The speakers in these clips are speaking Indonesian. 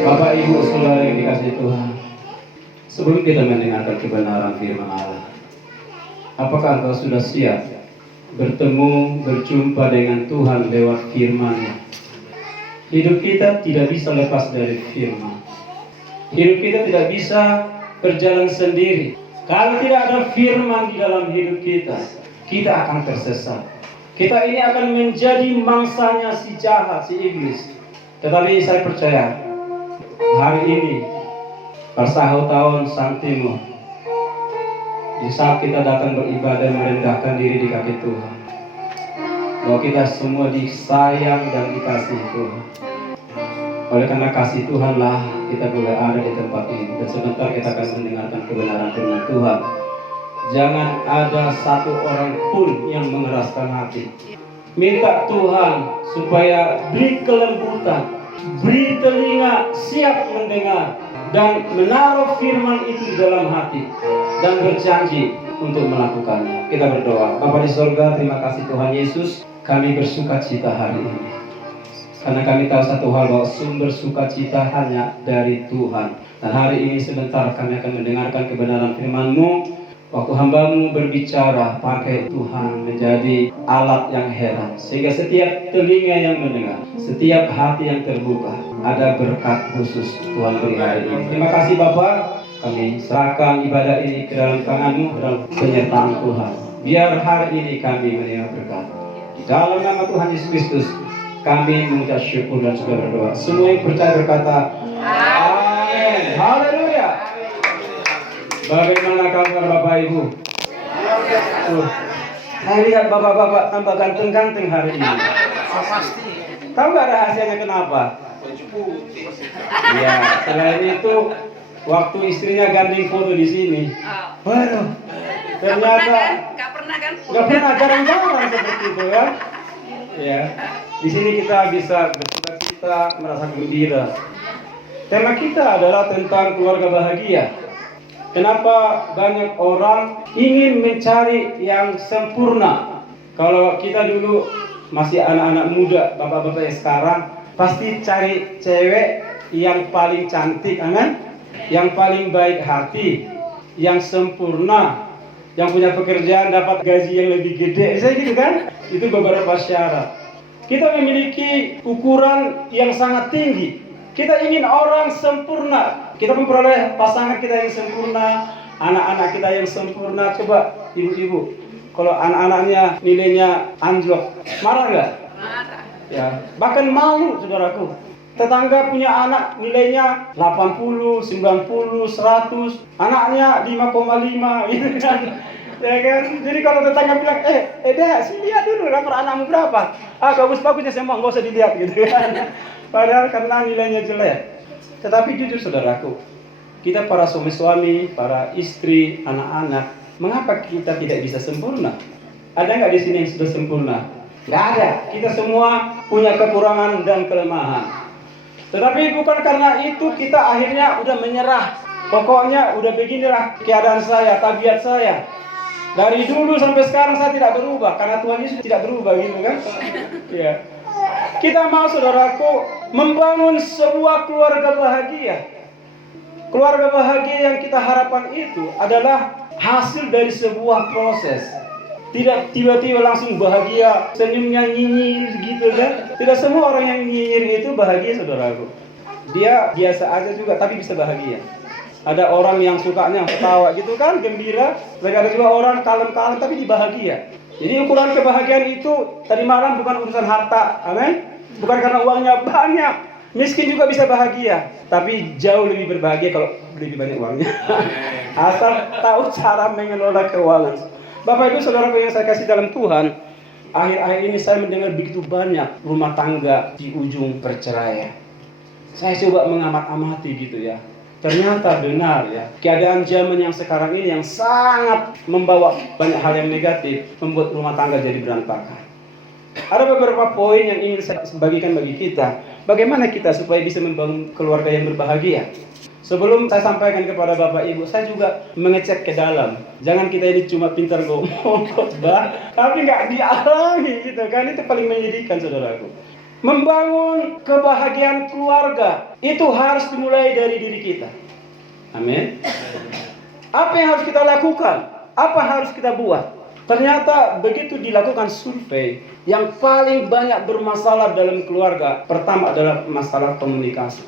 Bapak Ibu Saudara yang dikasihi Tuhan, sebelum kita mendengarkan kebenaran firman Allah, apakah engkau sudah siap bertemu, berjumpa dengan Tuhan lewat firman-Nya? Hidup kita tidak bisa lepas dari firman. Hidup kita tidak bisa berjalan sendiri. Kalau tidak ada firman di dalam hidup kita, kita akan tersesat. Kita ini akan menjadi mangsanya si jahat, si iblis. Tetapi saya percaya, hari ini, persahut tahun Sang Timur, di saat kita datang beribadah merendahkan diri di kaki Tuhan, bahwa kita semua disayang dan dikasihi Tuhan. Oleh karena kasih Tuhanlah kita boleh ada di tempat ini. Dan sebentar kita akan mendengarkan kebenaran firman Tuhan. Jangan ada satu orang pun yang mengeraskan hati. Minta Tuhan supaya beri kelembutan, beri telinga siap mendengar, dan menaruh firman itu di dalam hati, dan berjanji untuk melakukannya. Kita berdoa. Bapa di surga, terima kasih Tuhan Yesus. Kami bersuka cita hari ini, karena kami tahu satu hal, bahwa sumber sukacita hanya dari Tuhan. Dan hari ini sebentar kami akan mendengarkan kebenaran firman-Mu. Waktu hamba-Mu berbicara, pakai Tuhan menjadi alat yang heran, sehingga setiap telinga yang mendengar, setiap hati yang terbuka, ada berkat khusus Tuhan beri hari ini. Terima kasih Bapa. Kami serahkan ibadah ini ke dalam tangan-Mu, ke dalam penyertaan Tuhan. Biar hari ini kami menerima berkat. Di dalam nama Tuhan Yesus Kristus kami mengucap syukur dan juga berdoa. Semua yang percaya berkata amin. Haleluya. Bagaimana kabar Bapak Ibu? Saya lihat bapak-bapak tambah ganteng-ganteng hari ini. Tahu nggak rahasianya kenapa? Ya, selain itu, waktu istrinya gandeng foto di sini, waduh, ternyata nggak pernah, jarang-jarang seperti itu ya. Ya, di sini kita bisa bersuka-cita, merasa gembira. Tema kita adalah tentang keluarga bahagia. Kenapa banyak orang ingin mencari yang sempurna? Kalau kita dulu masih anak-anak muda, bapak-bapak yang sekarang pasti cari cewek yang paling cantik, amin? Yang paling baik hati, yang sempurna, yang punya pekerjaan dapat gaji yang lebih gede, bisa gitu kan? Itu beberapa syarat. Kita memiliki ukuran yang sangat tinggi. Kita ingin orang sempurna. Kita memperoleh pasangan kita yang sempurna, anak-anak kita yang sempurna. Coba ibu-ibu, kalau anak-anaknya nilainya anjlok, marah nggak? Marah. Ya, bahkan malu saudaraku. Tetangga punya anak nilainya 80, 90, 100, anaknya 5,5 gitu kan. Ya kan? Jadi kalau tetangga bilang, Dek, sih lihat dulu rapor anakmu berapa. Bagus-bagusnya semua, nggak usah dilihat gitu kan. Padahal karena nilainya jelek. Tetapi jujur saudaraku, kita para suami-suami, para istri, anak-anak, mengapa kita tidak bisa sempurna? Ada nggak di sini yang sudah sempurna? Nggak ada. Kita semua punya kekurangan dan kelemahan. Tetapi bukan karena itu kita akhirnya udah menyerah. Pokoknya udah beginilah keadaan saya, tabiat saya. Dari dulu sampai sekarang saya tidak berubah, karena Tuhan Yesus tidak berubah gitu kan? Ya. Kita mau saudaraku membangun sebuah keluarga bahagia. Keluarga bahagia yang kita harapkan itu adalah hasil dari sebuah proses. Tidak tiba-tiba langsung bahagia, senyumnya nyinyir gitu kan. Tidak semua orang yang nyinyir itu bahagia saudaraku. Dia biasa aja juga tapi bisa bahagia. Ada orang yang sukanya ketawa gitu kan, gembira. Lagi ada juga orang kalem-kalem tapi bahagia. Jadi ukuran kebahagiaan itu tadi malam bukan urusan harta, amin? Bukan karena uangnya banyak. Miskin juga bisa bahagia, tapi jauh lebih berbahagia kalau lebih banyak uangnya. Asal tahu cara mengelola keuangan. Bapak Ibu Saudara yang saya kasih dalam Tuhan, akhir-akhir ini saya mendengar begitu banyak rumah tangga di ujung perceraian. Saya coba mengamat-amati gitu ya. Ternyata benar ya, keadaan zaman yang sekarang ini yang sangat membawa banyak hal yang negatif, membuat rumah tangga jadi berantakan. Ada beberapa poin yang ingin saya bagikan bagi kita. Bagaimana kita supaya bisa membangun keluarga yang berbahagia? Sebelum saya sampaikan kepada Bapak Ibu, saya juga mengecek ke dalam. Jangan kita ini cuma pintar ngomong khotbah, tapi nggak dialami gitu kan. Itu paling menyedihkan saudaraku. Membangun kebahagiaan keluarga itu harus dimulai dari diri kita. Amin. Apa yang harus kita lakukan? Apa yang harus kita buat? Ternyata begitu dilakukan survei, yang paling banyak bermasalah dalam keluarga, pertama adalah masalah komunikasi.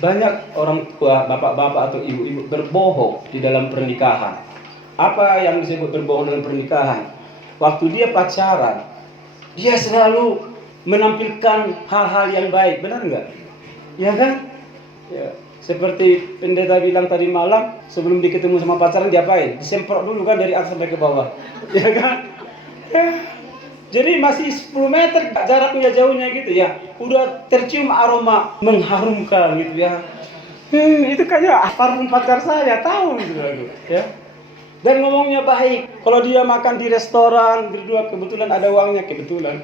Banyak orang tua, bapak-bapak atau ibu-ibu berbohong di dalam pernikahan. Apa yang disebut berbohong dalam pernikahan? Waktu dia pacaran, dia selalu menampilkan hal-hal yang baik, benar nggak? Ya kan? Ya. Seperti pendeta bilang tadi malam, sebelum dia ketemu sama pacaran dia apain? Disemprot dulu kan dari atas sampai ke bawah, ya kan? Ya. Jadi masih 10 meter jaraknya jauhnya gitu ya, udah tercium aroma mengharumkan gitu ya. Itu kayak parfum pacar saya, tahu gitu ya. Dan ngomongnya baik. Kalau dia makan di restoran berdua, kebetulan ada uangnya, kebetulan.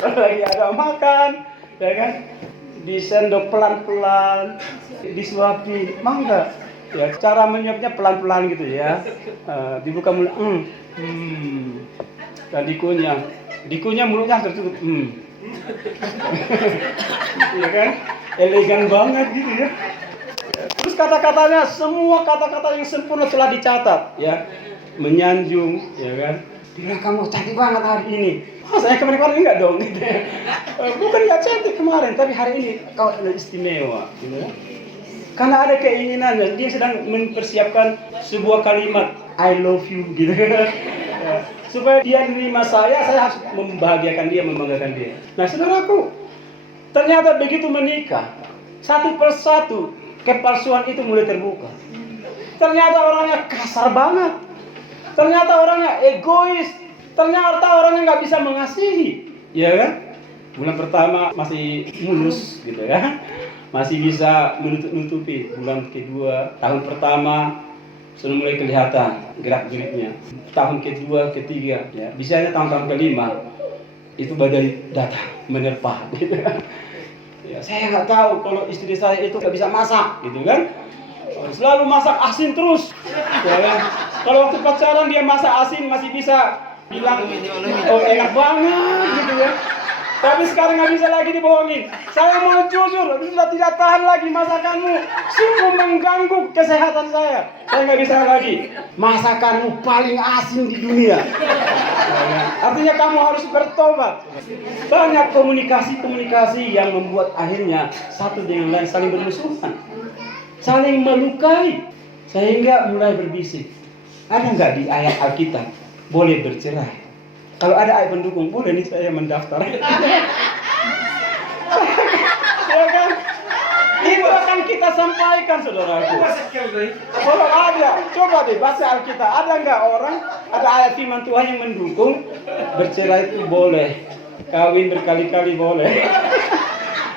Kalau lagi ada makan, ya kan? Disendok pelan-pelan, disuapi, mangga. Ya, cara menyuapnya pelan-pelan gitu ya. Dibuka mulut, dan dikunyah mulutnya tertutup, ya kan? Elegan banget gitu ya. Terus kata-katanya, semua kata-kata yang sempurna telah dicatat, ya. Menyanjung, ya kan? Bilang kamu cantik banget hari ini. Saya kemarin-kemarin enggak dong, gitu ya. Bukan enggak cantik kemarin, tapi hari ini kau istimewa, gitu ya. Karena ada keinginannya, dia sedang mempersiapkan sebuah kalimat I love you, gitu ya. Supaya dia menerima saya harus membahagiakan dia, membanggakan dia. Nah, saudaraku, ternyata begitu menikah, satu persatu kepalsuan itu mulai terbuka. Ternyata orangnya kasar banget. Ternyata orangnya egois. Ternyata orangnya nggak bisa mengasihi, ya kan? Bulan pertama masih mulus, gitu ya, masih bisa menutupi. Bulan kedua, tahun pertama sudah mulai kelihatan gerak-geriknya. Tahun kedua, ketiga, ya, biasanya tahun-tahun kelima itu badai datang menerpa, gitu kan? Ya, saya nggak tahu kalau istri saya itu nggak bisa masak, gitu kan? Selalu masak asin terus, ya kan? Kalau waktu pacaran dia masak asin masih bisa bilang, oh enak banget, gitu ya. Tapi sekarang nggak bisa lagi dibohongin. Saya mau jujur, sudah tidak tahan lagi masakanmu. Sungguh mengganggu kesehatan saya. Saya nggak bisa lagi. Masakanmu paling asin di dunia. Artinya kamu harus bertobat. Banyak komunikasi yang membuat akhirnya satu dengan lain saling bermusuhan, saling melukai, sehingga mulai berbisik. Ada nggak di ayat Alkitab boleh bercerai? Kalau ada ayat pendukung, boleh nih saya mendaftar. Ya kan? Itu akan kita sampaikan, saudaraku. Kalau ada, coba deh baca Alkitab. Ada nggak orang, ada ayat firman Tuhan yang mendukung bercerai itu boleh, kawin berkali-kali boleh.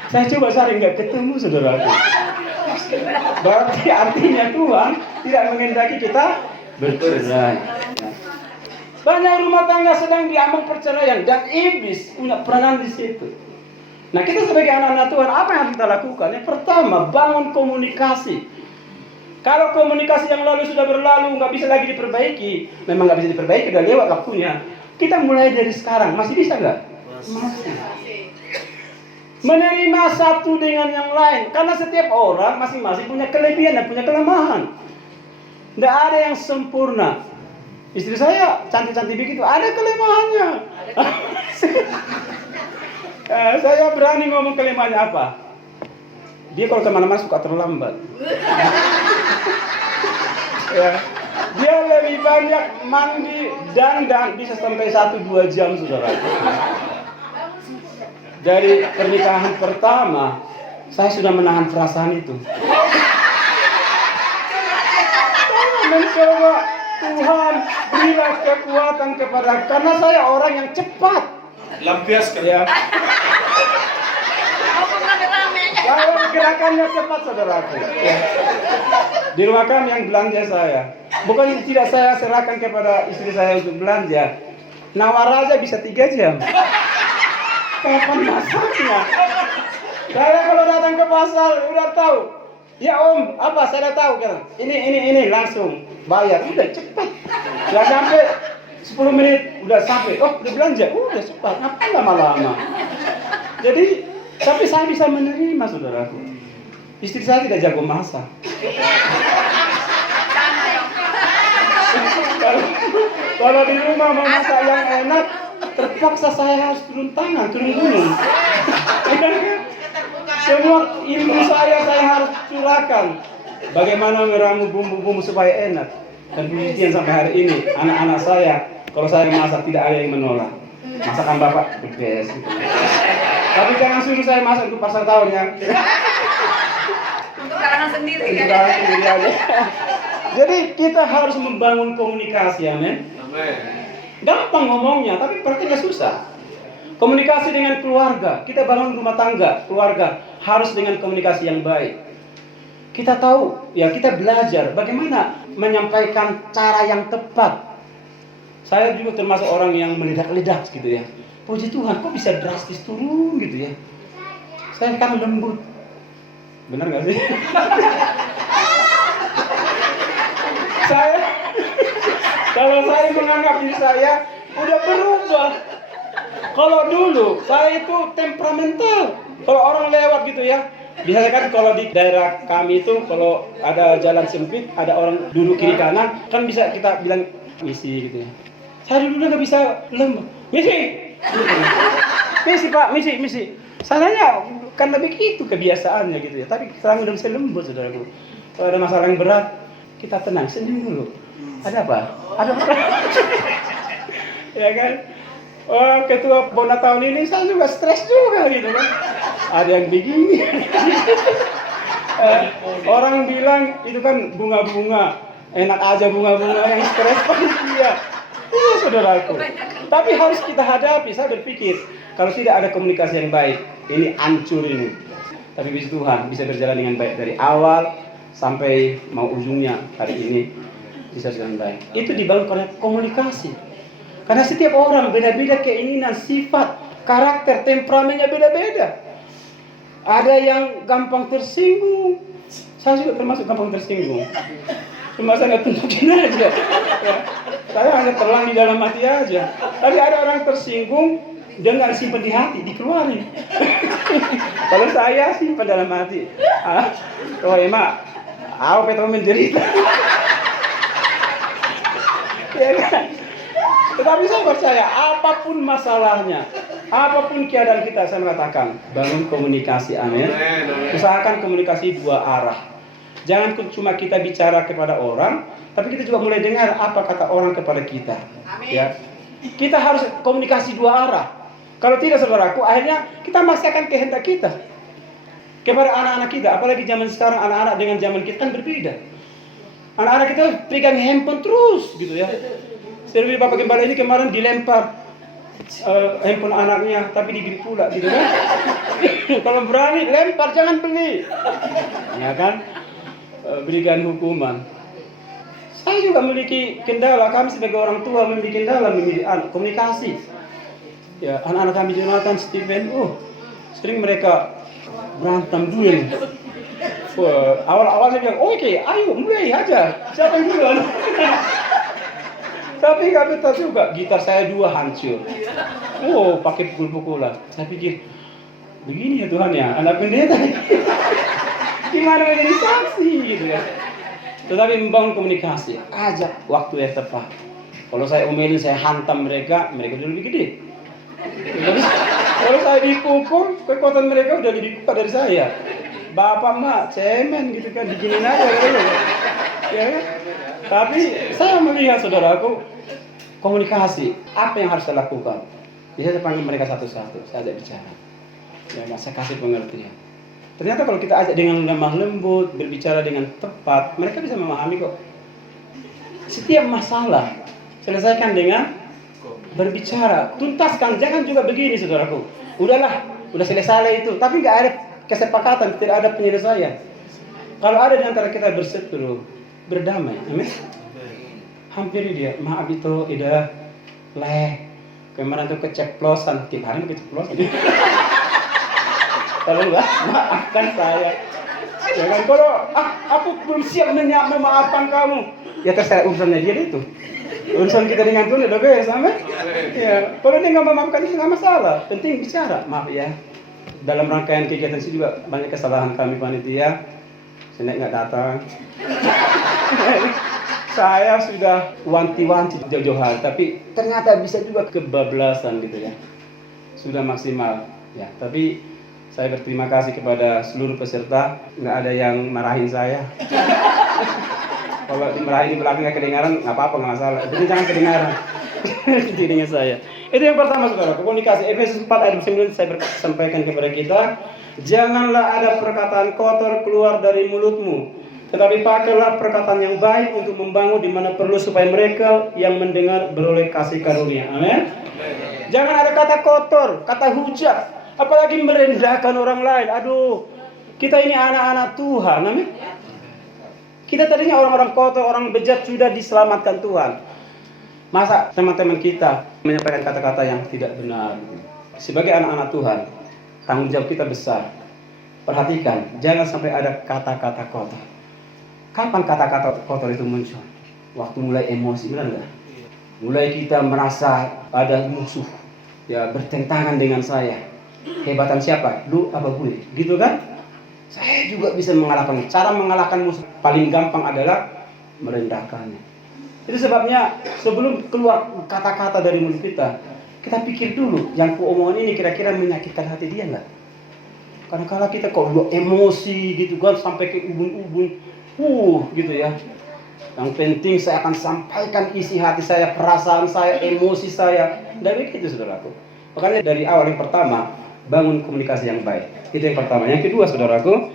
Saya coba cari nggak ketemu, saudaraku. Berarti artinya Tuhan tidak mengendaki kita bercerai. Banyak rumah tangga sedang diambang perceraian dan iblis punya peranan di situ. Nah, kita sebagai anak-anak Tuhan, apa yang harus kita lakukan? Yang pertama, bangun komunikasi. Kalau komunikasi yang lalu sudah berlalu, nggak bisa lagi diperbaiki, memang nggak bisa diperbaiki, udah lewat waktunya. Kita mulai dari sekarang, masih bisa nggak? Masih. Menerima satu dengan yang lain, karena setiap orang masing-masing punya kelebihan dan punya kelemahan. Tidak ada yang sempurna. Istri saya cantik-cantik begitu, ada kelemahannya. Saya berani ngomong kelemahannya apa? Dia kalau kemana-mana suka terlambat. Ya. Dia lebih banyak mandi dan bisa sampai 1-2 jam, saudara. Dari pernikahan pertama, saya sudah menahan perasaan itu. Saya mencoba, Tuhan berilah kekuatan kepada, karena saya orang yang cepat. Lampiaskan Ya. Kalau gerakannya cepat, saudaraku. Ya. Di rumah kami yang belanja saya, bukan tidak saya serahkan kepada istri saya untuk belanja. Nawar aja bisa 3 jam. Kapan masaknya? Saya kalau datang ke pasar udah tahu. Ya om, apa saya udah tahu kan? Ini langsung bayar, udah cepat. Jangan sampai 10 menit udah sampai, oh udah belanja, udah cepat, ngapain lama-lama. Jadi, tapi saya bisa menerima saudaraku. Istri saya tidak jago masak. Kalau di rumah mau masak yang enak, terpaksa saya harus turun tangan, turun gunung. Semua ilmu saya harus curahkan. Bagaimana meramu bumbu-bumbu supaya enak. Dan pujian sampai hari ini, anak-anak saya, kalau saya masak tidak ada yang menolak. Masakan bapak, the best. Tapi jangan suruh saya masak untuk pasar tahun ya. Untuk kalangan sendiri Untuk kan? kalangan sendiri aja. Jadi kita harus membangun komunikasi, amin. Gampang ngomongnya, tapi praktiknya susah. Komunikasi dengan keluarga, kita bangun rumah tangga, keluarga harus dengan komunikasi yang baik. Kita tahu, ya kita belajar bagaimana menyampaikan cara yang tepat. Saya juga termasuk orang yang meledak-ledak gitu ya. Puji Tuhan, kok bisa drastis turun gitu ya. Saya kan lembut. Benar nggak sih? Kalau saya menganggap diri saya udah berubah. Kalau dulu saya itu temperamental. Kalau orang lewat gitu ya, biasanya kan kalau di daerah kami itu kalau ada jalan sempit, ada orang duduk kiri kanan, kan bisa kita bilang misi gitu ya. Saya dulu nggak bisa lembut. Misi, misi pak, misi. Salahnya karena begitu kebiasaannya gitu ya. Tapi sekarang udah bisa lembut saudaraku. Kalau ada masalah yang berat, kita tenang, senyum dulu. Ada apa? Ada apa? Ya kan? Oh, ketua Bona tahun ini saya juga stres juga gitu kan. Ada yang begini. Orang bilang itu kan bunga-bunga. Enak aja bunga-bunga, yang stres panitia. Iya saudaraku. Tapi harus kita hadapi. Saya berpikir kalau tidak ada komunikasi yang baik, ini hancur ini. Tapi puji Tuhan bisa berjalan dengan baik dari awal sampai mau ujungnya hari ini bisa berjalan baik. Itu dibangun oleh komunikasi. Karena setiap orang beda-beda keinginan, sifat, karakter, temperamennya beda-beda. Ada yang gampang tersinggung. Saya juga termasuk gampang tersinggung. Cuma saya nggak tunjukin aja. Ya. Saya hanya terlang di dalam hati aja. Tapi ada orang tersinggung, dia nggak simpan di hati, dikeluarin. Kalau saya simpan dalam hati. Kalau emak, apa yang menderita? Ya kan? Tetapi saya percaya, apapun masalahnya, apapun keadaan kita, saya mengatakan, bangun komunikasi, amin. Usahakan komunikasi dua arah. Jangan cuma kita bicara kepada orang, tapi kita juga mulai dengar apa kata orang kepada kita. Amin. Ya. Kita harus komunikasi dua arah. Kalau tidak, saudaraku, akhirnya kita memaksakan kehendak kita kepada anak-anak kita. Apalagi zaman sekarang, anak-anak dengan zaman kita kan berbeda. Anak-anak kita pegang handphone terus, gitu ya. Servis Bapak Gembala ini kemarin dilempar handphone anaknya, tapi dibeli pula, gitu kan? Kalau berani lempar, jangan beli, ya kan? Berikan hukuman. Saya juga memiliki kendala. Kami sebagai orang tua memiliki kendala komunikasi. Ya, anak-anak kami Jonathan, Stephen, sering mereka berantem duel. Awal-awal saya bilang, oke, ayo mulai aja. Siapa yang duluan? Tapi gak betul juga, gitar saya 2 hancur. Pakai pukul-pukulan. Saya pikir, begini ya Tuhan ya, anak pendeta. Gimana menjadi saksi gitu ya. Tetapi membangun komunikasi, ajak waktu yang tepat. Kalau saya omelin, saya hantam mereka udah lebih gede. Kalau saya dipukul, kekuatan mereka udah lebih kuat dari saya. Bapak mak, cemen gitu kan, diginin aja gitu. Ya kan? Tapi saya melihat saudaraku, komunikasi, apa yang harus saya lakukan? Bisa saya panggil mereka satu-satu, saya ajak bicara. Ya, saya kasih pengertian. Ternyata kalau kita ajak dengan lemah lembut, berbicara dengan tepat, mereka bisa memahami kok. Setiap masalah selesaikan dengan berbicara, tuntaskan. Jangan juga begini saudaraku. Udahlah, udah selesai itu, tapi nggak ada kesepakatan, tidak ada penyelesaian. Kalau ada di antara kita berseteru, berdamai, amin. Hampiri dia, maaf itu udah kemarin tuh keceplosan, tiap hari keceplosan. Tolonglah maafkan saya. Ya kan, kalau aku belum siap memaafkan kamu, ya terserah urusannya dia itu. Urusan kita dengan Tuhan udah beres, sampai. Ya, kalau dia nggak memaafkan itu nggak masalah. Penting bicara, maaf ya. Dalam rangkaian kegiatan sih juga banyak kesalahan kami panitia. Saya nggak datang. Saya sudah wanti-wanti jauh-jauh hari, tapi ternyata bisa juga kebablasan gitu ya. Sudah maksimal, ya. Tapi saya berterima kasih kepada seluruh peserta. Nggak ada yang marahin saya. Kalau dimarahin di belakang nggak kedengaran, nggak apa-apa, nggak masalah. Jadi jangan kedengaran. Dirinya saya. Itu yang pertama, saudara. Komunikasi. Efesus 4 ayat 9 saya sampaikan kepada kita. Janganlah ada perkataan kotor keluar dari mulutmu, tetapi pakailah perkataan yang baik untuk membangun di mana perlu supaya mereka yang mendengar beroleh kasih karunia. Amin. Jangan ada kata kotor, kata hujat, apalagi merendahkan orang lain. Aduh, kita ini anak-anak Tuhan. Amin. Kita tadinya orang-orang kotor, orang bejat, sudah diselamatkan Tuhan. Masa teman-teman kita menyampaikan kata-kata yang tidak benar? Sebagai anak-anak Tuhan, tanggung jawab kita besar. Perhatikan, jangan sampai ada kata-kata kotor. Kapan kata-kata kotor itu muncul? Waktu mulai emosi, benar nggak? Mulai kita merasa ada musuh, ya, bertentangan dengan saya. Kehebatan siapa? Lu apa gue? Gitu kan? Saya juga bisa mengalahkan. Cara mengalahkan musuh paling gampang adalah merendahkannya. Itu sebabnya sebelum keluar kata-kata dari mulut kita, kita pikir dulu yang kuomongin ini kira-kira menyakitkan hati dia nggak? Kadang-kadang kita kok emosi gitu kan sampai ke ubun-ubun, gitu ya. Yang penting saya akan sampaikan isi hati saya, perasaan saya, emosi saya. Dan begitu, saudaraku. Makanya dari awal yang pertama, bangun komunikasi yang baik. Itu yang pertama. Yang kedua, saudaraku,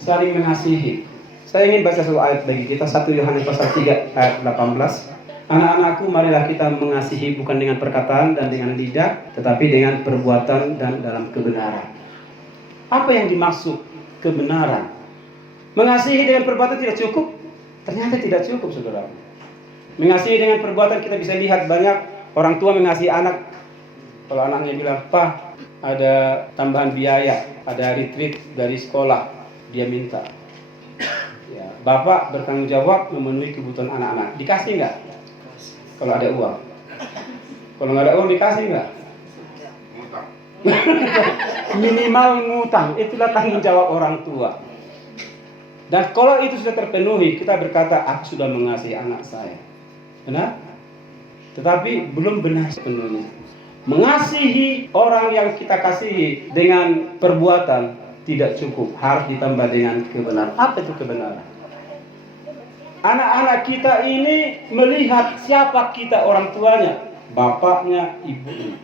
saling mengasihi. Saya ingin baca satu ayat bagi kita, 1 Yohanes pasal 3 ayat 18. Anak-anakku, marilah kita mengasihi bukan dengan perkataan dan dengan lidah, tetapi dengan perbuatan dan dalam kebenaran. Apa yang dimaksud kebenaran? Mengasihi dengan perbuatan tidak cukup? Ternyata tidak cukup, saudara. Mengasihi dengan perbuatan kita bisa lihat banyak orang tua mengasihi anak. Kalau anaknya bilang, "Pak, ada tambahan biaya, ada retreat dari sekolah," dia minta. Ya, bapak bertanggung jawab memenuhi kebutuhan anak-anak. Dikasih nggak? Kalau ada uang. Kalau nggak ada uang dikasih nggak? Ngutang. Minimal ngutang. Itulah tanggung jawab orang tua. Dan kalau itu sudah terpenuhi, kita berkata, aku sudah mengasihi anak saya. Benar? Tetapi belum benar sepenuhnya. Mengasihi orang yang kita kasihi dengan perbuatan tidak cukup, harus ditambah dengan kebenaran. Apa itu kebenaran? Anak-anak kita ini melihat siapa kita orang tuanya, bapaknya, ibunya.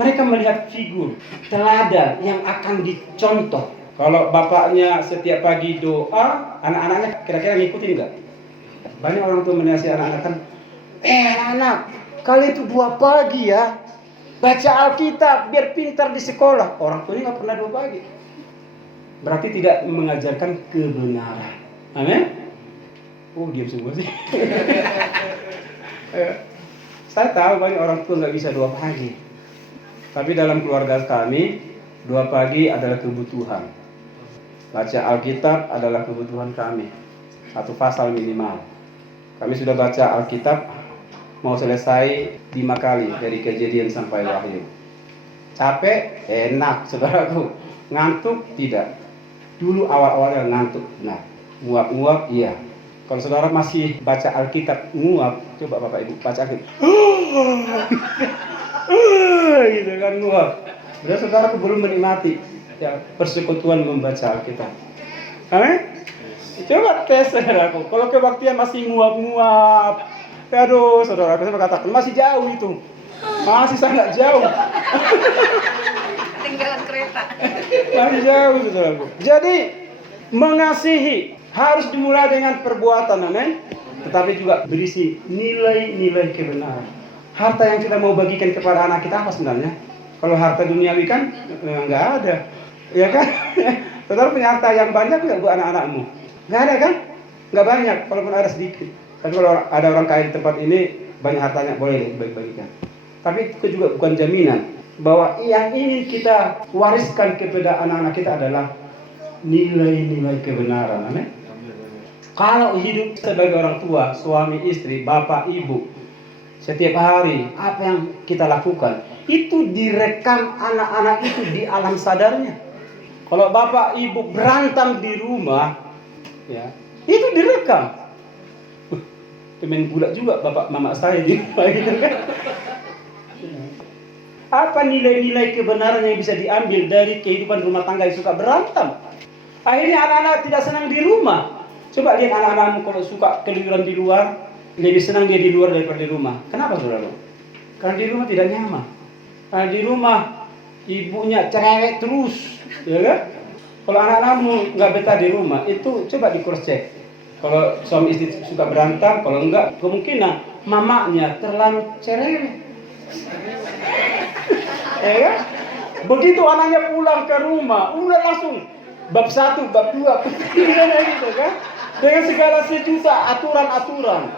Mereka melihat figur, teladan yang akan dicontoh. Kalau bapaknya setiap pagi doa, anak-anaknya kira-kira ngikutin nggak? Banyak orang tua menasihati anak-anak kan, anak, kali itu 2 pagi ya, baca Alkitab biar pintar di sekolah. Orang tuanya nggak pernah 2 pagi. Berarti tidak mengajarkan kebenaran. Amin. Oh, diam semua sih. Saya tahu banyak orang tua nggak bisa 2 pagi. Tapi dalam keluarga kami, 2 pagi adalah kebutuhan. Baca Alkitab adalah kebutuhan kami. 1 pasal minimal. Kami sudah baca Alkitab, mau selesai 5 kali dari Kejadian sampai Wahyu. Capek? Enak, saudaraku. Ngantuk? Tidak. Dulu awal-awalnya ngantuk. Nah, nguap-nguap? Iya. Kalau saudara masih baca Alkitab nguap, coba Bapak Ibu baca Alkitab. Gitu kan, nguap. Berarti saudara belum menikmati ya, persekutuan membaca Alkitab. Amin. Coba tes, saudaraku. Kalau kebaktian masih nguap-nguap, aduh, saudaraku, saya berkata masih jauh itu. Masih sangat jauh. Tinggalan kereta. Masih jauh, saudaraku. Jadi mengasihi harus dimulai dengan perbuatan, amin. Tetapi juga berisi nilai-nilai kebenaran. Harta yang kita mau bagikan kepada anak kita apa sebenarnya? Kalau harta duniawi kan memang nggak ada, ya kan? Saudara punya harta yang banyak nggak buat anak-anakmu? Nggak ada kan? Nggak banyak, walaupun ada sedikit. Tapi kalau ada orang kaya di tempat ini banyak hartanya, boleh bagi-bagikan. Tapi itu juga bukan jaminan bahwa yang ingin kita wariskan kepada anak-anak kita adalah nilai-nilai kebenaran. Amin. Kalau hidup sebagai orang tua, suami, istri, bapak, ibu, setiap hari apa yang kita lakukan itu direkam anak-anak itu di alam sadarnya. Kalau bapak ibu berantem di rumah, ya itu direkam. Temen bulat juga bapak mama saya di rumah gitu kan. Apa nilai-nilai kebenaran yang bisa diambil dari kehidupan rumah tangga yang suka berantem? Akhirnya anak-anak tidak senang di rumah. Coba lihat anak-anakmu kalau suka keluyuran di luar, lebih senang dia di luar daripada di rumah. Kenapa saudara? Karena di rumah tidak nyaman. Karena di rumah ibunya cerewet terus, ya kan? Kalau anak-anakmu nggak betah di rumah, itu coba di cross check. Kalau suami istri suka berantem, kalau enggak, kemungkinan mamanya terlalu cerewet. Ya kan? Begitu anaknya pulang ke rumah, udah langsung bab 1, bab 2, gitu kan? Dengan segala sejuta aturan-aturan.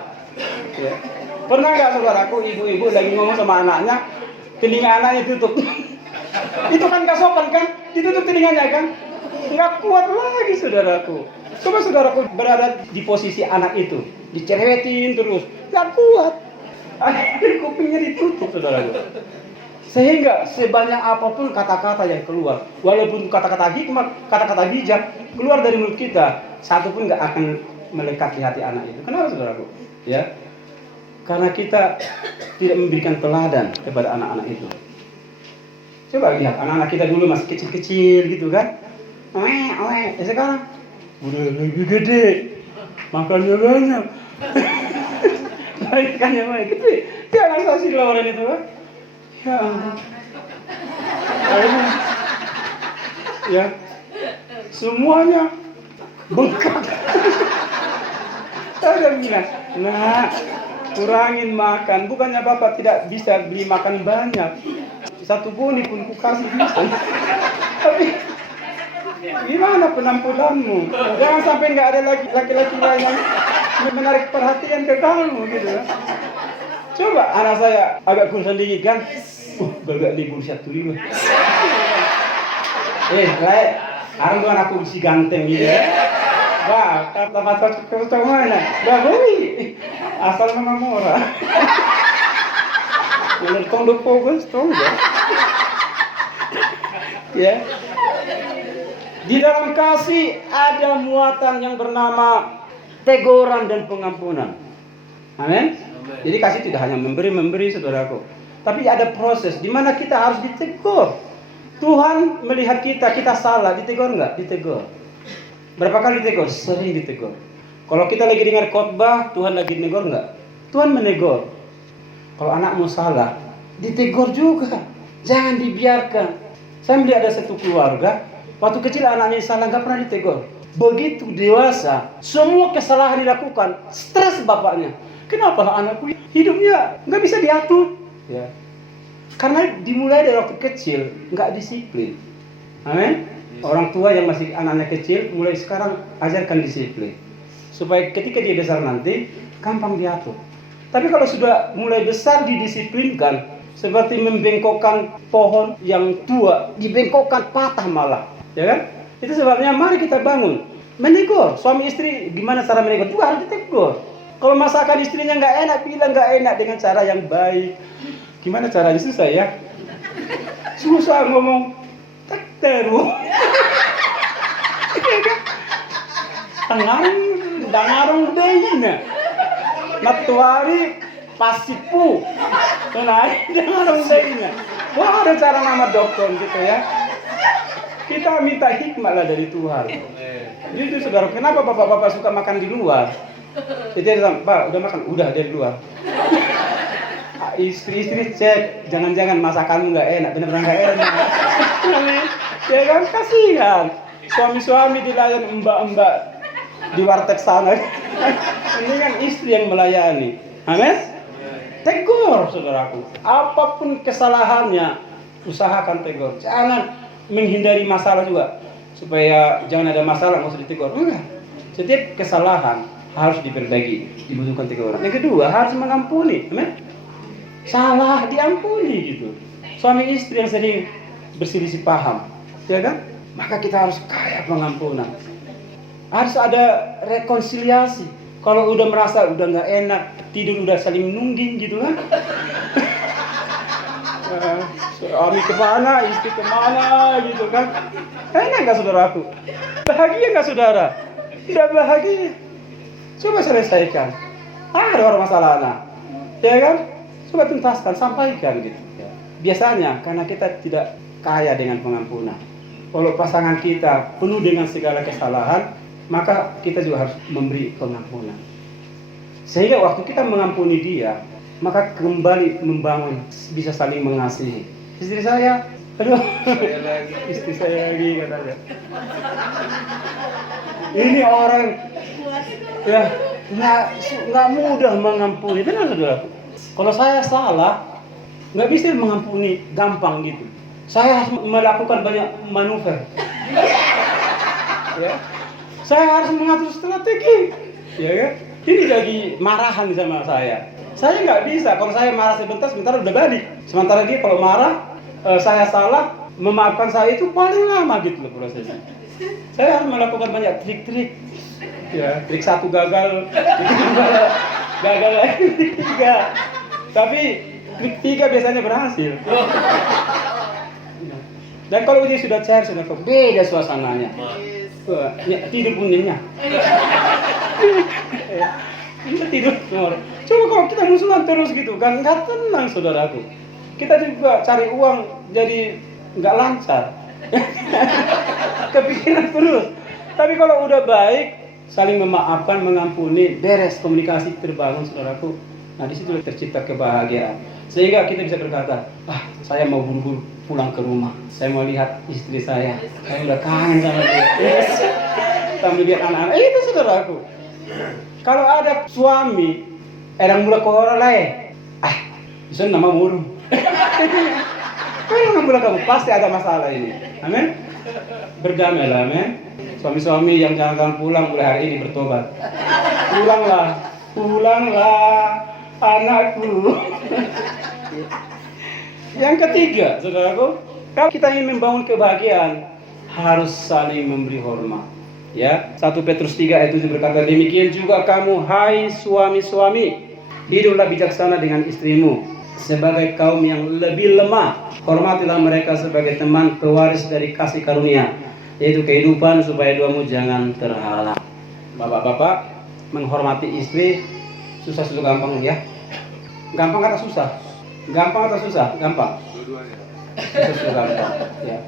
Ya. Pernah nggak saudaraku ibu-ibu lagi ngomong sama anaknya, telinga anaknya tutup. Itu kan nggak sopan kan? Ditutup telinganya kan? Nggak kuat lagi saudaraku. Coba saudaraku berada di posisi anak itu, dicerewetin terus, nggak kuat. Akhirnya kupingnya ditutup saudaraku. Sehingga sebanyak apapun kata-kata yang keluar, walaupun kata-kata hikmat, kata-kata bijak keluar dari mulut kita, satu pun nggak akan melekat di hati anak itu. Kenapa saudaraku? Ya, karena kita tidak memberikan teladan kepada anak-anak itu. Coba lihat anak-anak kita dulu masih kecil-kecil gitu kan, sekarang udah lebih gede, makannya banyak, makannya banyak gede. Jangan kasih lawan itu kan. Ya ampun. Ya, semuanya bengkak. Saya bilang, nah, kurangin makan. Bukannya bapak tidak bisa beli makan banyak. Satu boni pun ku kasih bisa. Tapi gimana penampilanmu? Jangan sampai nggak ada lagi laki-laki lain yang menarik perhatian ke kamu gitu. Coba anak saya agak kurus dikit kan, gagak libur 1 ribu. Lain, sekarang tuh anakku si ganteng gitu ya. Wah, kata-kata cocok mana? Gak boleh, asal nama murah. Menurut tong fokus tong ya. Di dalam kasih ada muatan yang bernama teguran dan pengampunan. Amin. Jadi kasih tidak hanya memberi saudaraku, tapi ada proses di mana kita harus ditegur. Tuhan melihat kita salah, ditegur nggak? Ditegur. Berapa kali ditegur? Sering ditegur. Kalau kita lagi dengar khotbah, Tuhan lagi menegur nggak? Tuhan menegur. Kalau anakmu salah, ditegur juga. Jangan dibiarkan. Saya melihat ada satu keluarga, waktu kecil anaknya salah nggak pernah ditegur. Begitu dewasa, semua kesalahan dilakukan, stres bapaknya. Kenapa anakku hidupnya nggak bisa diatur? Ya, karena dimulai dari waktu kecil nggak disiplin. Amin. Orang tua yang masih anaknya kecil, mulai sekarang ajarkan disiplin, supaya ketika dia besar nanti gampang diatur. Tapi kalau sudah mulai besar didisiplinkan, seperti membengkokkan pohon yang tua, dibengkokkan patah malah, ya kan? Itu sebabnya mari kita bangun, menegur suami istri. Gimana cara menegur? Juga harus ditegur. Kalau masakan istrinya nggak enak, bilang nggak enak dengan cara yang baik. Gimana caranya? Susah ya? Susah ngomong tak teru. Dangarong dehina. Natuari pasipu. Tenai dangarong dehina. Wah, ada cara nama dokter gitu ya. Kita minta hikmah lah dari Tuhan. Jadi saudara, kenapa bapak-bapak suka makan di luar? Jadi Pak, udah makan? Udah dari luar. Istri-istri cek, jangan-jangan masakanmu nggak enak, benar-benar nggak enak. Ya kan, kasihan. Suami-suami dilayan mbak-mbak di warteg sana. Ini kan istri yang melayani. Amin. Tegur saudaraku. Apapun kesalahannya, usahakan tegur. Jangan menghindari masalah juga. Supaya jangan ada masalah, nggak usah ditegur. Enggak. Setiap kesalahan harus diperbaiki, dibutuhkan teguran. Yang kedua, harus mengampuni. Amin. Salah diampuni gitu. suami istri yang sering berselisih paham, ya kan? Maka kita harus kaya pengampunan. Harus ada rekonsiliasi. Kalau udah merasa udah nggak enak, tidur udah saling nungging gitu kan? Suami kemana, istri kemana gitu kan? Enak nggak saudaraku? Bahagia nggak saudara? Tidak bahagia. Coba selesaikan. Ada orang masalahnya, ya kan? Coba tuntaskan, sampaikan gitu. Biasanya karena kita tidak kaya dengan pengampunan. Kalau pasangan kita penuh dengan segala kesalahan, maka kita juga harus memberi pengampunan. Sehingga waktu kita mengampuni dia, maka kembali membangun, bisa saling mengasihi. Istri saya, aduh, istri saya lagi katanya. Ini orang ya nggak mudah mengampuni. Benar saudaraku. Kalau saya salah, nggak bisa mengampuni gampang gitu. Saya harus melakukan banyak manuver. Ya. Saya harus mengatur strategi. Ya kan? Ini jadi marahan sama saya. Saya nggak bisa. Kalau saya marah sebentar udah balik. Sementara dia kalau marah, saya salah, memaafkan saya itu paling lama gitu loh prosesnya. Saya harus melakukan banyak trik-trik. Ya, trik satu gagal, gagal lagi trik tiga. Tapi trik tiga biasanya berhasil. Dan kalau dia sudah cair, sudah beda suasananya. Tidur pun nyenyak. Kita tidur. Coba kalau kita musuhan terus gitu kan, nggak tenang saudaraku. Kita juga cari uang jadi nggak lancar. Kepikiran terus. Tapi kalau udah baik, saling memaafkan, mengampuni, beres, komunikasi terbangun saudaraku. Nah di situ tercipta kebahagiaan. Sehingga kita bisa berkata, saya mau buru-buru pulang ke rumah. Saya mau lihat istri saya. Saya udah kangen sama dia. Sambil lihat anak-anak. Itu saudaraku. Kalau ada suami, erang mula kora lain. Bisa nama murung. Kalau mula kamu pasti ada masalah ini. Amin. Berdamailah, amin. Suami-suami yang jangan pulang mulai hari ini bertobat. Pulanglah anakku. Yang ketiga, saudaraku, kalau kita ingin membangun kebahagiaan, harus saling memberi hormat. Ya, 1 Petrus 3 ayat 7 berkata, demikian juga kamu, hai suami-suami, hiduplah bijaksana dengan istrimu sebagai kaum yang lebih lemah. Hormatilah mereka sebagai teman pewaris dari kasih karunia, yaitu kehidupan, supaya duamu jangan terhalang. Bapak-bapak, menghormati istri susah gampang ya? Gampang atau susah? Gampang atau susah? Gampang. Susah gampang. Ya.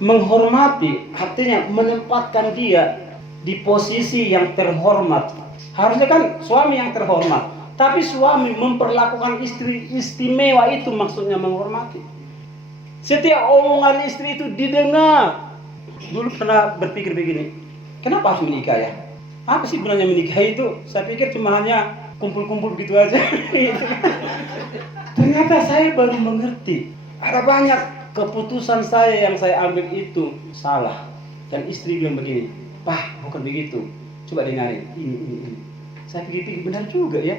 Menghormati artinya menempatkan dia di posisi yang terhormat. Harusnya kan suami yang terhormat, tapi suami memperlakukan istri istimewa, itu maksudnya menghormati. Setiap omongan istri itu didengar. Dulu pernah berpikir begini, kenapa harus menikah ya? Apa sih sebenarnya menikah itu? Saya pikir cuma hanya kumpul-kumpul gitu aja. Ternyata saya baru mengerti. Ada banyak keputusan saya yang saya ambil itu salah. Dan istri bilang begini, Pak, bukan begitu. Coba dengarin, ini. Saya pikir benar juga ya.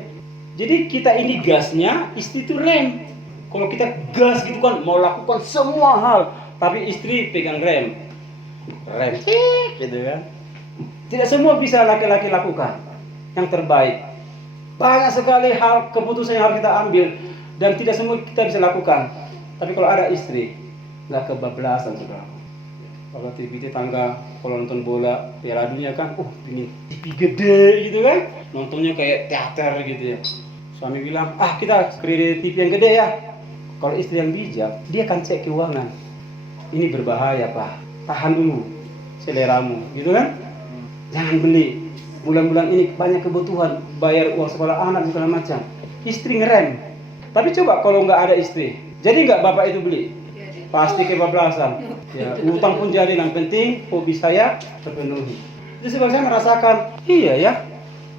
Jadi kita ini gasnya, istri itu rem. Kalau kita gas gitu kan, mau lakukan semua hal, tapi istri pegang rem, gitu kan. Tidak semua bisa laki-laki lakukan yang terbaik. Banyak sekali hal keputusan yang harus kita ambil, dan tidak semua kita bisa lakukan. Tapi kalau ada istri, nggak kebablasan saudara. Kalau TV tetangga, kalau nonton bola Piala Dunia kan, ini TV gede gitu kan, nontonnya kayak teater gitu ya. Suami bilang, kita kredit TV yang gede ya. Kalau istri yang bijak, dia akan cek keuangan. Ini berbahaya Pak, tahan dulu seleramu, gitu kan? Jangan beli. Bulan-bulan ini banyak kebutuhan, bayar uang sekolah anak segala macam. Istri ngerem. Tapi coba kalau nggak ada istri, jadi nggak bapak itu beli? Pasti kebablasan. Ya, utang pun jadi, yang penting hobi saya terpenuhi. Jadi sebab saya merasakan, iya ya,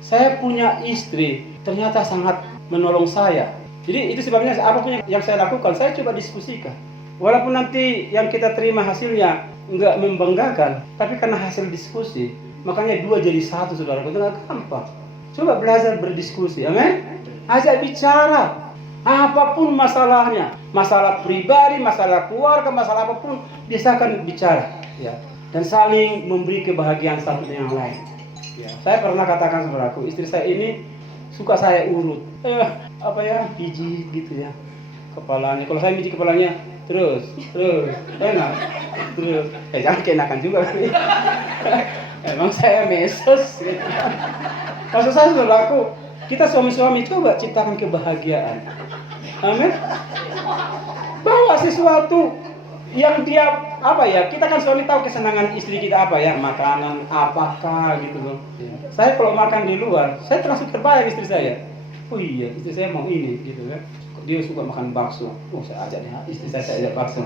saya punya istri ternyata sangat menolong saya. Jadi itu sebabnya apapun yang saya lakukan, saya coba diskusikan. Walaupun nanti yang kita terima hasilnya nggak membanggakan, tapi karena hasil diskusi, makanya 2 jadi 1 saudara. Itu nggak gampang. Coba belajar berdiskusi, amin. Ajak bicara. Apapun masalahnya, masalah pribadi, masalah keluarga, masalah apapun, biasakan bicara, ya. Dan saling memberi kebahagiaan satu dengan yang lain. Ya. Saya pernah katakan saudaraku, istri saya ini suka saya urut, biji gitu ya, kepalanya. Kalau saya biji kepalanya, terus, enak, terus, jangan kenakan juga. Emang saya mesos. Gitu. Maksud saya saudaraku, kita suami-suami coba ciptakan kebahagiaan. Amin. Bawa sesuatu yang dia kita kan suami tahu kesenangan istri kita makanan apakah gitu loh. Saya kalau makan di luar, saya langsung terbayang istri saya. Oh iya, istri saya mau ini gitu kan. Dia suka makan bakso. Oh, saya ajak istri saya ajak bakso.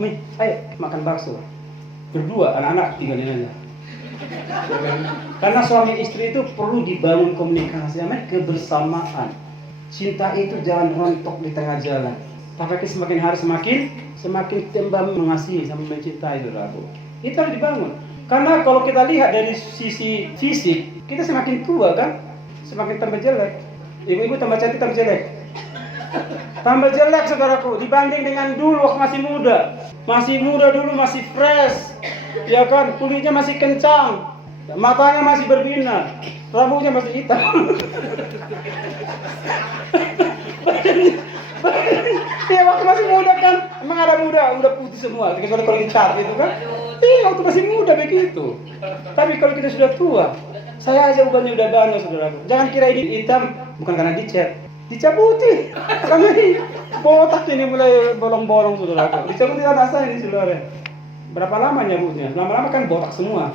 Nih, ayo makan bakso. Berdua, anak-anak tinggalin aja. Karena suami istri itu perlu dibangun komunikasi, kebersamaan. Cinta itu jangan rontok di tengah jalan. Tapi semakin hari semakin tembam mengasihi sampai mencintai, saudaraku. Itu harus dibangun. Karena kalau kita lihat dari sisi fisik, kita semakin tua kan, semakin tambah jelek. Ibu-ibu tambah cantik, tambah jelek. Tambah jelek, saudaraku, dibanding dengan dulu waktu masih muda. Masih muda dulu, masih fresh. Ya kan, kulitnya masih kencang. Matanya masih berbinar. Rambutnya masih hitam. Ya waktu masih muda kan, emang ada muda, udah putih semua. Kecuali kalau dicat itu kan. Waktu masih muda begitu. Tapi kalau kita sudah tua, saya aja ubannya udah banyak, saudaraku. Jangan kira ini hitam, bukan karena dicat. Dicat putih. Karena ini botak ini mulai bolong-bolong, saudaraku. Dicat putih anak saya ini, saudara. Berapa lama nyabutnya? Lama-lama kan botak semua.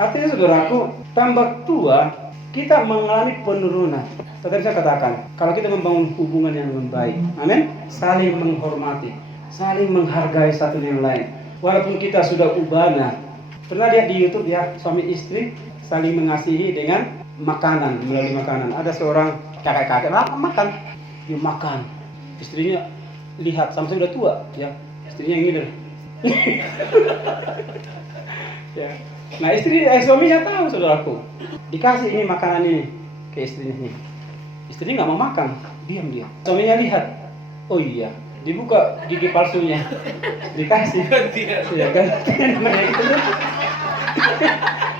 Artinya, saudaraku, tambah tua, kita mengalami penurunan. Tetapi saya katakan, kalau kita membangun hubungan yang baik, amin, saling menghormati, saling menghargai satu yang lain. Walaupun kita sudah ubana, pernah lihat di YouTube ya, suami istri saling mengasihi dengan makanan, melalui makanan. Ada seorang kakek-kakek makan, dia makan, istrinya lihat, sampai sudah tua, ya, istrinya ngider. Ya. Nah suaminya tahu, saudaraku, dikasih ini makanan ini ke istrinya ini. Istrinya nggak mau makan, diam dia. Suaminya lihat, oh iya, dibuka gigi palsunya, dikasih, ya gantian namanya itu.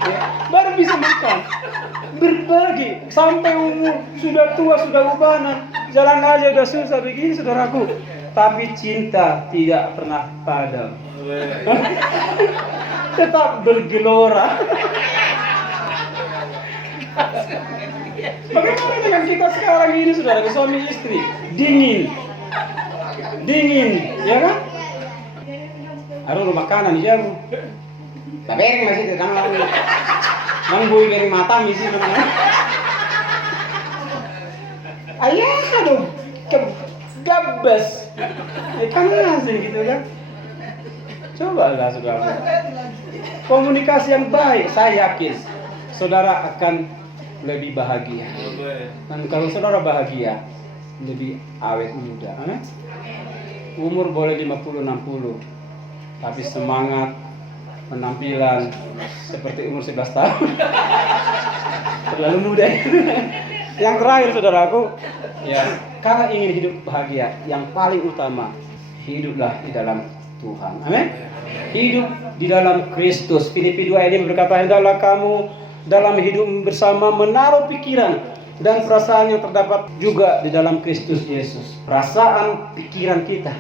Ya, baru bisa makan, berbagi sampai umur sudah tua, sudah ubana, jalan aja udah susah begini, saudaraku. Tapi cinta tidak pernah padam, tetap bergelora. Bagaimana dengan kita sekarang ini, saudara, suami istri? Dingin, ya kan? Aduh, makanan dia bu. Tapi masih itu kan bui dari mata misi namanya. Ayah, aduh, gabas. Ikan asin gitu kan? Cobalah, saudara. Komunikasi yang baik, saya yakin saudara akan lebih bahagia. Dan kalau saudara bahagia, lebih awet muda. Umur boleh 50-60, tapi semangat, penampilan seperti umur 11 tahun. Terlalu muda. Yang terakhir, saudaraku, ya, karena ingin hidup bahagia, yang paling utama, hiduplah di dalam Tuhan. Amin. Hidup di dalam Kristus. Filipi 2 ini berkata, hendaklah kamu dalam hidup bersama menaruh pikiran dan perasaan yang terdapat juga di dalam Kristus Yesus. Perasaan, pikiran kita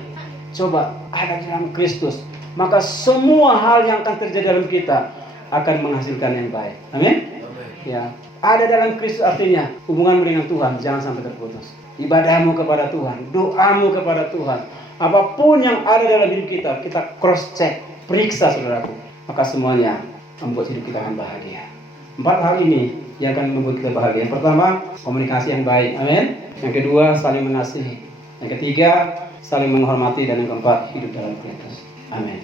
coba ada di dalam Kristus, maka semua hal yang akan terjadi dalam kita akan menghasilkan yang baik. Amin. Ya, ada dalam Kristus artinya hubunganmu dengan Tuhan jangan sampai terputus. Ibadahmu kepada Tuhan, doamu kepada Tuhan, apapun yang ada dalam hidup kita, kita cross check, periksa, saudaraku, maka semuanya membuat hidup kita akan bahagia. 4 hal ini yang akan membuat kita bahagia. Yang pertama, komunikasi yang baik. Amin. Yang kedua, saling mengasihi. Yang ketiga, saling menghormati. Dan yang keempat, hidup dalam Kristus. Amin.